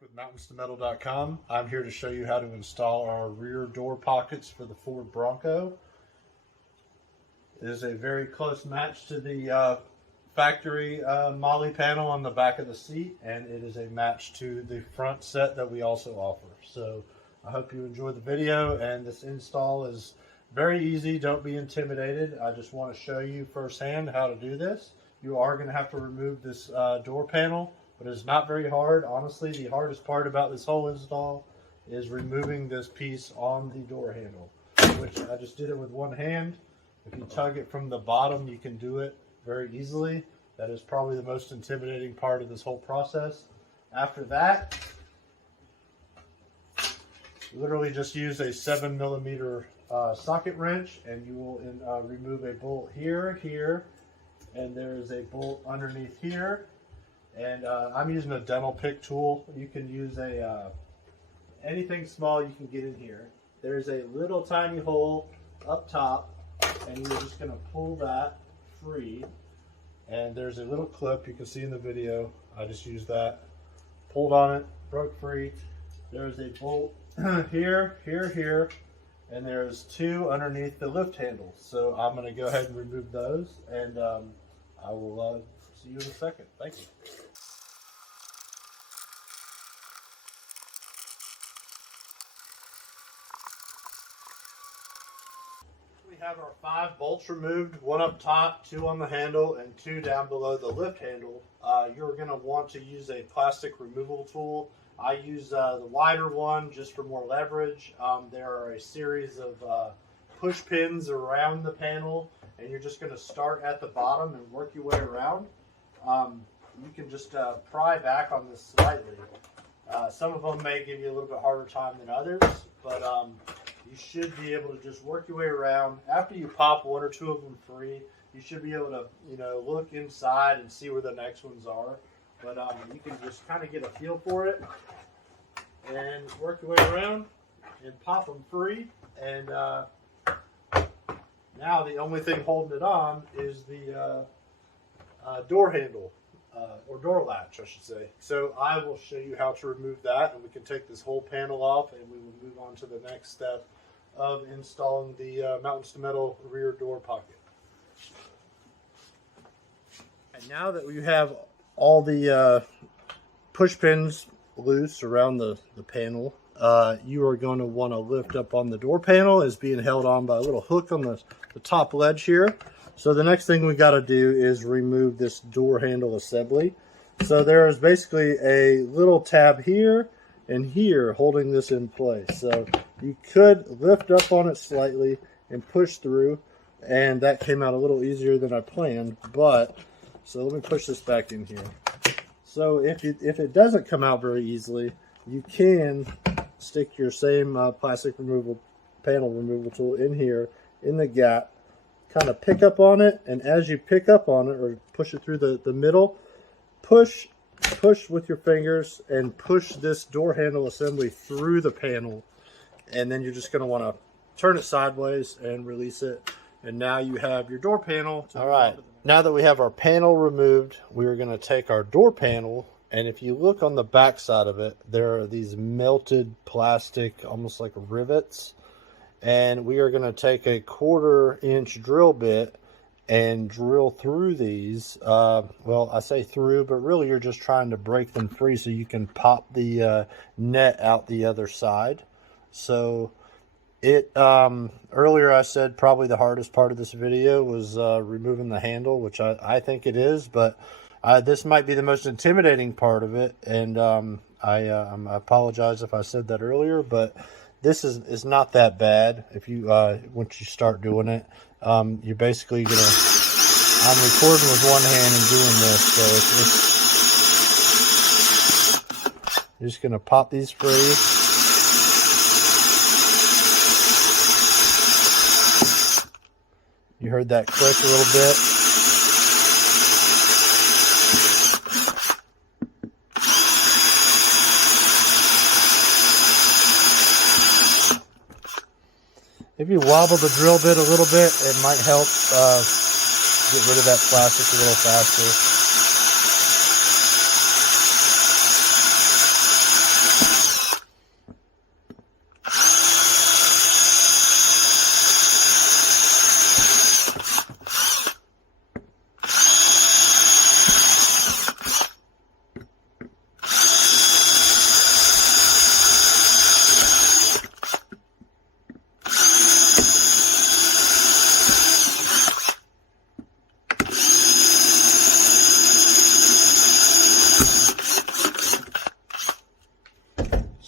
Mike with Mountains2Metal.com. I'm here to show you how to install our rear door pockets for the Ford Bronco. It is a very close match to the factory Molly panel on the back of the seat, and it is a match to the front set that we also offer. So I hope you enjoy the video, and this install is very easy. Don't be intimidated. I just want to show you firsthand how to do this. You are going to have to remove this door panel, but it's not very hard. Honestly, the hardest part about this whole install is removing this piece on the door handle, which I just did it with one hand. If you tug it from the bottom, you can do it very easily. That is probably the most intimidating part of this whole process. After that, literally just use a 7mm socket wrench, and you will remove a bolt here, and there is a bolt underneath here. And I'm using a dental pick tool. You can use anything small you can get in here. There's a little tiny hole up top, and you're just going to pull that free. And there's a little clip you can see in the video. I just used that, pulled on it, broke free. There's a bolt here, and there's two underneath the lift handles. So I'm going to go ahead and remove those, and I will see you in a second. Thank you. We have our 5 bolts removed, 1 up top, 2 on the handle, and 2 down below the lift handle. You're going to want to use a plastic removal tool. I use the wider one just for more leverage. There are a series of push pins around the panel, and you're just going to start at the bottom and work your way around. You can just pry back on this slightly. Some of them may give you a little bit harder time than others, but you should be able to just work your way around. After you pop 1 or 2 of them free, you should be able to, look inside and see where the next ones are. But you can just kind of get a feel for it and work your way around and pop them free. And now the only thing holding it on is the door handle, or door latch, I should say. So I will show you how to remove that, and we can take this whole panel off, and we will move on to the next step of installing the Mountains2Metal Rear Door Pocket. And now that we have all the push pins loose around the panel, you are going to want to lift up on the door panel. It's being held on by a little hook on the top ledge here. So the next thing we got to do is remove this door handle assembly. So there is basically a little tab here and here holding this in place. So you could lift up on it slightly and push through, and that came out a little easier than I planned. But so let me push this back in here. So if it doesn't come out very easily, you can stick your same plastic panel removal tool in here in the gap, kind of pick up on it, and as you pick up on it or push it through the middle, push with your fingers and push this door handle assembly through the panel, and then you're just going to want to turn it sideways and release it, and now you have your door panel. All right, now that we have our panel removed, we're going to take our door panel, and if you look on the back side of it, there are these melted plastic, almost like rivets. And we are going to take a 1/4 inch drill bit and drill through these. Well, I say through, but really you're just trying to break them free so you can pop the net out the other side. So earlier I said probably the hardest part of this video was removing the handle, which I think it is, but this might be the most intimidating part of it. And I apologize if I said that earlier, but this is not that bad. If you once you start doing it, you're basically gonna. I'm recording with one hand and doing this, so you're just gonna pop these free. You heard that click a little bit. If you wobble the drill bit a little bit, it might help get rid of that plastic a little faster.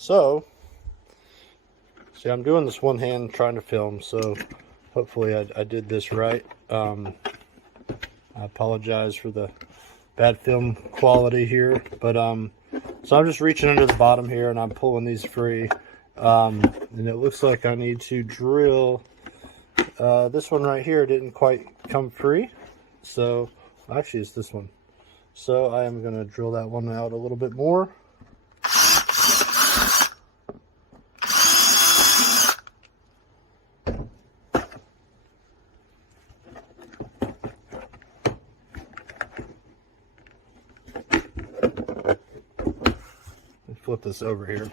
So, see, I'm doing this one hand trying to film, so hopefully I did this right. I apologize for the bad film quality here, but so I'm just reaching under the bottom here and I'm pulling these free, and it looks like I need to drill. This one right here didn't quite come free, so actually it's this one. So I am going to drill that one out a little bit more. Flip this over here.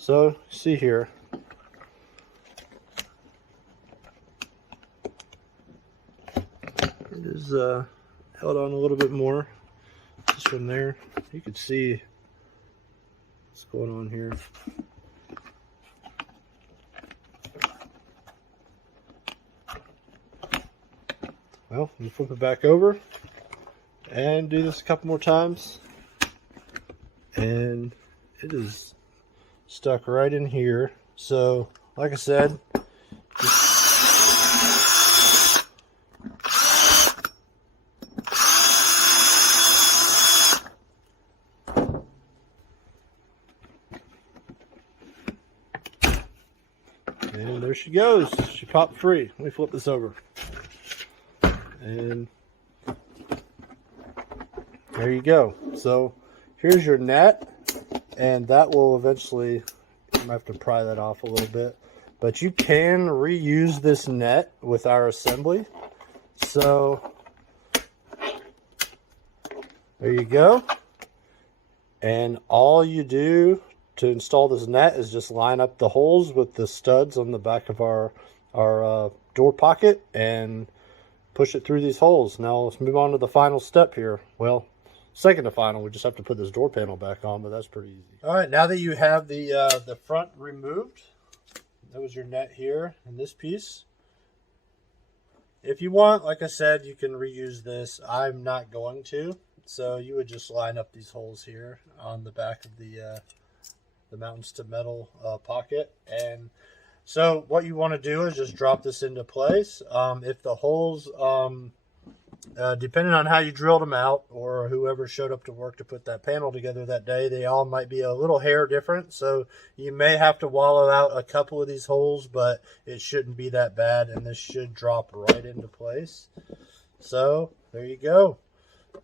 So see here, it is held on a little bit more. This one there, you can see what's going on here. Well, you flip it back over and do this a couple more times, and it is stuck right in here. So like I said, and there she goes. She popped free. Let me flip this over, and there you go. So here's your net, and that will eventually, I might have to pry that off a little bit, but you can reuse this net with our assembly. So there you go. And all you do to install this net is just line up the holes with the studs on the back of our door pocket and push it through these holes. Now let's move on to the final step here. Well, second to final, we just have to put this door panel back on, but that's pretty easy. All right, now that you have the front removed, that was your net here in this piece. If you want, like I said, you can reuse this. I'm not going to. So you would just line up these holes here on the back of the Mountains2Metal pocket. And so what you want to do is just drop this into place. If the holes, depending on how you drilled them out, or whoever showed up to work to put that panel together that day, they all might be a little hair different. So you may have to wallow out a couple of these holes, but it shouldn't be that bad, and this should drop right into place. So there you go.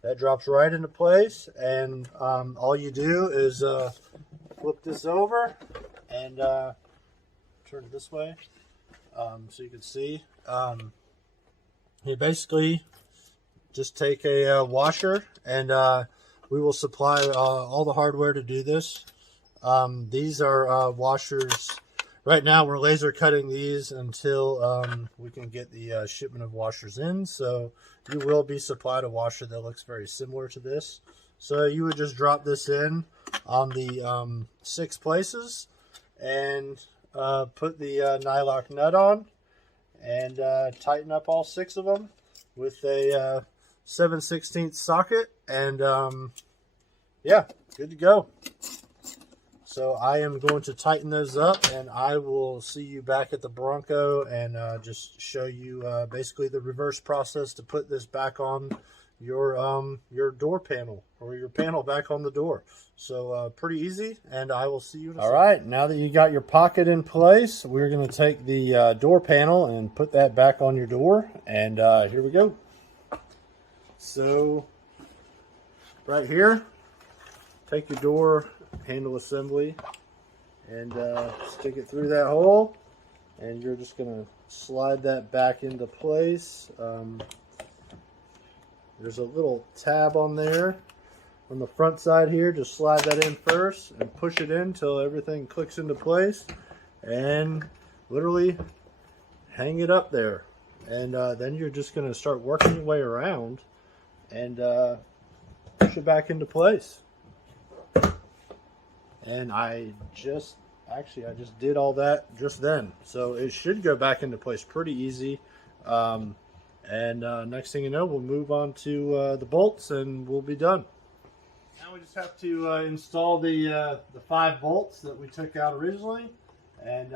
That drops right into place, and all you do is flip this over and turn it this way, so you can see. You basically just take a washer, and we will supply all the hardware to do this. These are washers. Right now we're laser cutting these until we can get the shipment of washers in. So you will be supplied a washer that looks very similar to this. So you would just drop this in on the 6 places and put the nylock nut on, and tighten up all 6 of them with a 7/16 socket, and yeah, good to go. So I am going to tighten those up, and I will see you back at the Bronco and just show you basically the reverse process to put this back on your door panel, or your panel back on the door. So pretty easy, and I will see you in a second. All right, now that you got your pocket in place, we're going to take the door panel and put that back on your door, and here we go. So right here, take your door handle assembly and stick it through that hole, and you're just going to slide that back into place. There's a little tab on there on the front side here. Just slide that in first and push it in until everything clicks into place, and literally hang it up there. And then you're just going to start working your way around and push it back into place. And I just did all that just then, so it should go back into place pretty easy. And next thing you know, we'll move on to the bolts, and we'll be done. Now we just have to install the 5 bolts that we took out originally, and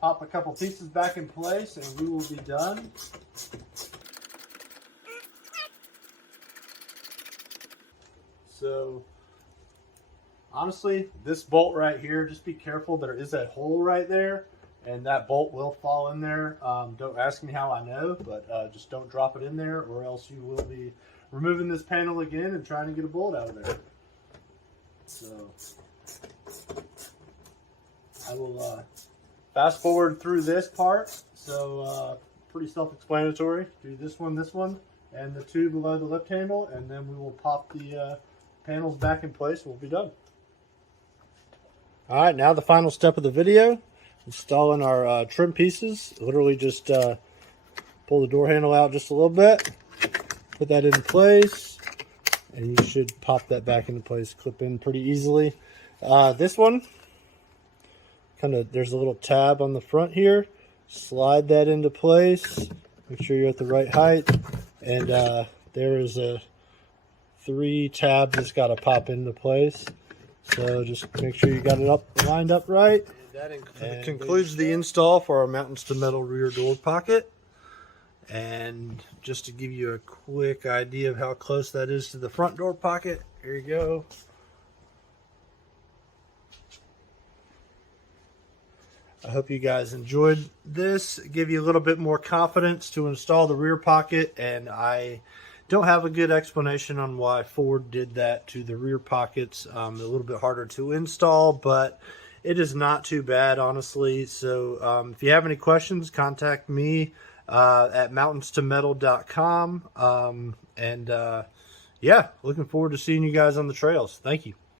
pop a couple pieces back in place, and we will be done. So honestly, this bolt right here, just be careful. There is that hole right there, and that bolt will fall in there. Don't ask me how I know, but just don't drop it in there, or else you will be removing this panel again and trying to get a bolt out of there. So I will fast forward through this part. So pretty self-explanatory. Do this one, and the 2 below the lift handle, and then we will pop the panels back in place. We'll be done. All right, now the final step of the video, installing our trim pieces. Literally just pull the door handle out just a little bit, put that in place, and you should pop that back into place, clip in pretty easily. This one, there's a little tab on the front here. Slide that into place. Make sure you're at the right height. And there is a 3 tabs that's got to pop into place. So just make sure you got it lined up right. That concludes the install for our Mountains2Metal Rear Door Pocket. And just to give you a quick idea of how close that is to the front door pocket, here you go. I hope you guys enjoyed this. Give you a little bit more confidence to install the rear pocket, and I don't have a good explanation on why Ford did that to the rear pockets. A little bit harder to install, but it is not too bad, honestly. So if you have any questions, contact me at Mountains2Metal.com. Yeah, looking forward to seeing you guys on the trails. Thank you.